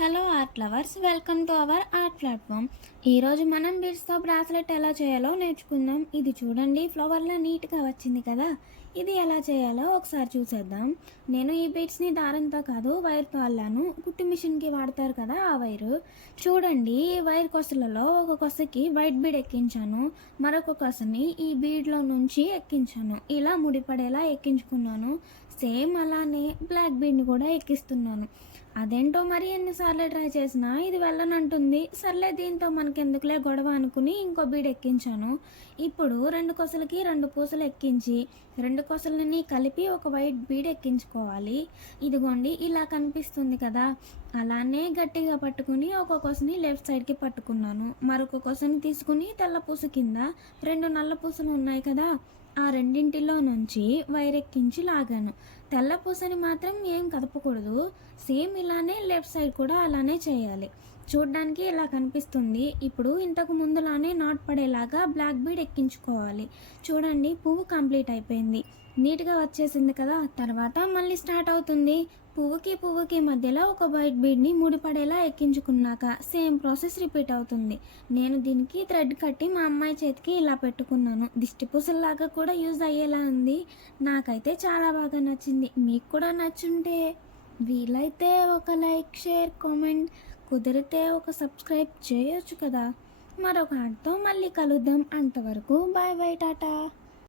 Hello art lovers, welcome to our art platform. ఈరోజు మనం బీడ్స్తో bracelet ఎలా చేయాలో నేర్చుకుందాం. ఇది చూడండి, ఫ్లవర్లా నీట్గా వచ్చింది కదా. ఇది ఎలా చేయాలో ఒకసారి చూసేద్దాం. నేను ఈ బీడ్స్ని దారంతో కాదు, వైర్తో అల్లాను. కుట్టు మిషన్కి వాడతారు కదా, ఆ వైరు. చూడండి, ఈ వైర్ కొసలలో ఒక కొసకి వైట్ బీడ్ ఎక్కించాను, మరొక కొసని ఈ బీడ్లో నుంచి ఎక్కించాను. ఇలా ముడిపడేలా ఎక్కించుకున్నాను. సేమ్ అలానే బ్లాక్ బీడ్ని కూడా ఎక్కిస్తున్నాను. అదేంటో మరి ఎన్నిసార్లు ట్రై చేసినా ఇది వెళ్ళనంటుంది. సర్లే, దీంతో మనకెందుకులే గొడవ అనుకుని ఇంకో బీడ్ ఎక్కించాను. ఇప్పుడు 2 కొసలకి 2 పూసలు ఎక్కించి 2 కొసలని కలిపి ఒక వైట్ బీడ్ ఎక్కించుకోవాలి. ఇదిగోండి, ఇలా కనిపిస్తుంది కదా. అలానే గట్టిగా పట్టుకుని ఒక కొసని లెఫ్ట్ సైడ్కి పట్టుకున్నాను. మరొక కొసని తీసుకుని తెల్ల పూస కింద 2 నల్ల పూసలు ఉన్నాయి కదా, ఆ రెండింటిలో నుంచి వైర్ ఎక్కించి లాగాను. తెల్ల పూసని మాత్రం ఏం కదపకూడదు. సేమ్ ఇలానే లెఫ్ట్ సైడ్ కూడా అలానే చేయాలి. చూడ్డానికి ఇలా కనిపిస్తుంది. ఇప్పుడు ఇంతకు ముందులానే నాట్ పడేలాగా బ్లాక్ బీడ్ ఎక్కించుకోవాలి. చూడండి, పువ్వు కంప్లీట్ అయిపోయింది, నీట్గా వచ్చేసింది కదా. తర్వాత మళ్ళీ స్టార్ట్ అవుతుంది. పువ్వుకి మధ్యలో ఒక వైట్ బీడ్ని ముడిపడేలా ఎక్కించుకున్నాక సేమ్ ప్రాసెస్ రిపీట్ అవుతుంది. నేను దీనికి థ్రెడ్ కట్టి మా అమ్మాయి చేతికి ఇలా పెట్టుకున్నాను. దిష్టి పూసల్లాగా కూడా యూజ్ అయ్యేలా ఉంది. నాకైతే చాలా బాగా నచ్చింది. మీకు కూడా నచ్చుంటే వీలైతే ఒక లైక్, షేర్, కామెంట్, కుదిరితే ఒక సబ్స్క్రైబ్ చేయొచ్చు కదా. మరొక ఆటతో మళ్ళీ కలుద్దాం. అంతవరకు బాయ్ బాయ్, టాటా.